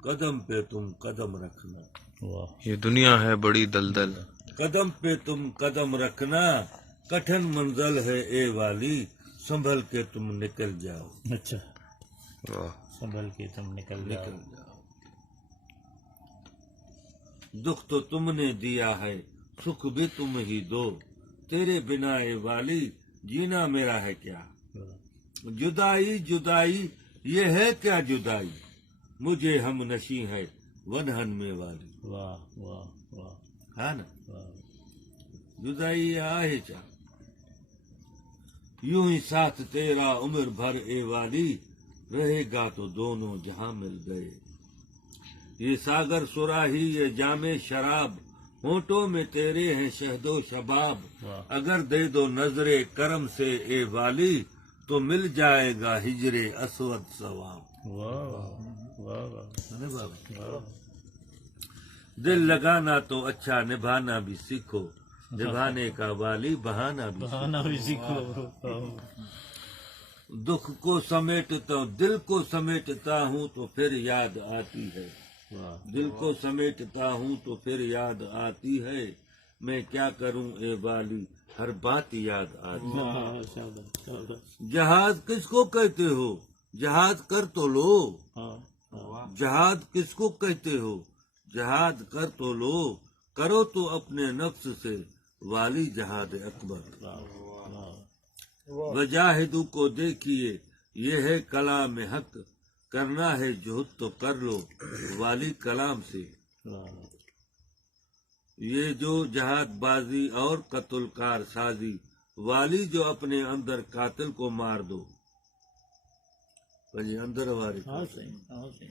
قدم پہ تم قدم رکھنا، یہ دنیا ہے بڑی دلدل، قدم پہ تم قدم رکھنا، کٹھن منزل ہے اے والی، سنبھل کے تم نکل جاؤ، اچھا واہ سنبھل کے تم نکل جاؤ. نکل جاؤ. دکھ تو تم نے دیا ہے، سکھ بھی تم ہی دو، تیرے بنا اے والی جینا میرا ہے کیا. جدائی جدائی یہ ہے کیا جدائی، مجھے ہم نشیں ہے ونہن میں والی. واہ واہ واہ ہے نا، واہ. جدائی آئے چا یوں ہی ساتھ تیرا عمر بھر اے والی، رہے گا تو دونوں جہاں مل گئے. یہ ساگر سراہی یہ جام شراب، ہونٹوں میں تیرے ہیں شہد و شباب، واہ. اگر دے دو نظر کرم سے اے والی، تو مل جائے گا ہجر اسود ثواب. واہ واہ واہ. دل لگانا تو اچھا نبھانا بھی سیکھو، نبھانے کا والی بہانا بھی سیکھو. بہانا بھی سیکھو. دکھ کو سمیٹتا ہوں، دل کو سمیٹتا ہوں تو پھر یاد آتی ہے، واہ دل کو سمیٹتا ہوں تو پھر یاد آتی ہے، میں کیا کروں اے والی ہر بات یاد آتی ہے. واہ. شاباش شاباش. جہاد کس کو کہتے ہو، جہاد کر تو لو، ہاں ہاں. جہاد کس کو کہتے ہو، جہاد کر تو لو، کرو تو اپنے نفس سے والی جہاد اکبر. واہ واہ. وجاہدو کو دیکھیے یہ ہے کلام حق، کرنا ہے جہد تو کر لو والی کلام سے. واہ. یہ جو جہاد بازی اور قتل کار سازی، والی جو اپنے اندر قاتل کو مار دو. پنجی اندر واری ہاں صحیح ہاں صحیح.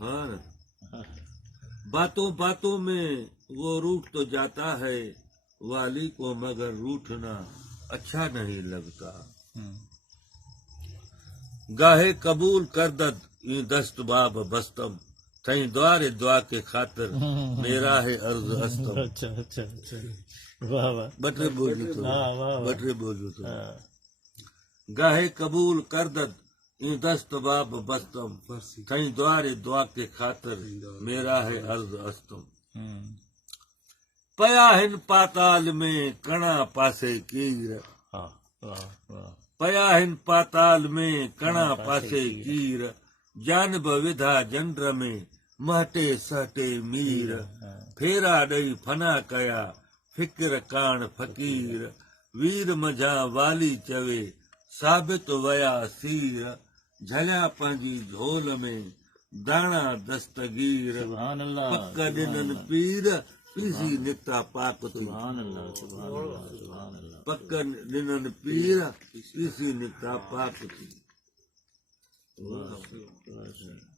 ہاں نا. باتوں باتوں میں وہ روٹ تو جاتا ہے، والی کو مگر روٹھنا اچھا نہیں لگتا. گاہے قبول کردد این دست باب بستم، تھیں دوار دعا کے خاطر میرا ہے عرض استم. اچھا اچھا اچھا. واہ واہ. بٹرے بوجو تو واہ واہ. بٹرے بوجو تو ہاں. گاہے قبول کردد این دست باب بستم، تھیں دوار دعا کے خاطر میرا ہے عرض استم. پیا ہن پاتال میں کڑا پاسے کیر، واہ واہ واہ. پیا ہن پاتال میں کڑا پاسے کیر، جانب ودھا جنڈر میں مہٹے سہٹے میر، پھیرا ڈئی فنا کیا فکر کان فقیر، ویر مجھا والی چوے ثابت ویا سیر، جھلیا پنجی جھول میں دانا دستگیر، سبحان اللہ. پک ڈنن پیر پیسی نکتا پاک تھی. سبحان اللہ سبحان اللہ سبحان اللہ. پک ڈنن پیر پیسی نکتا پاک تھی. واہ واہ.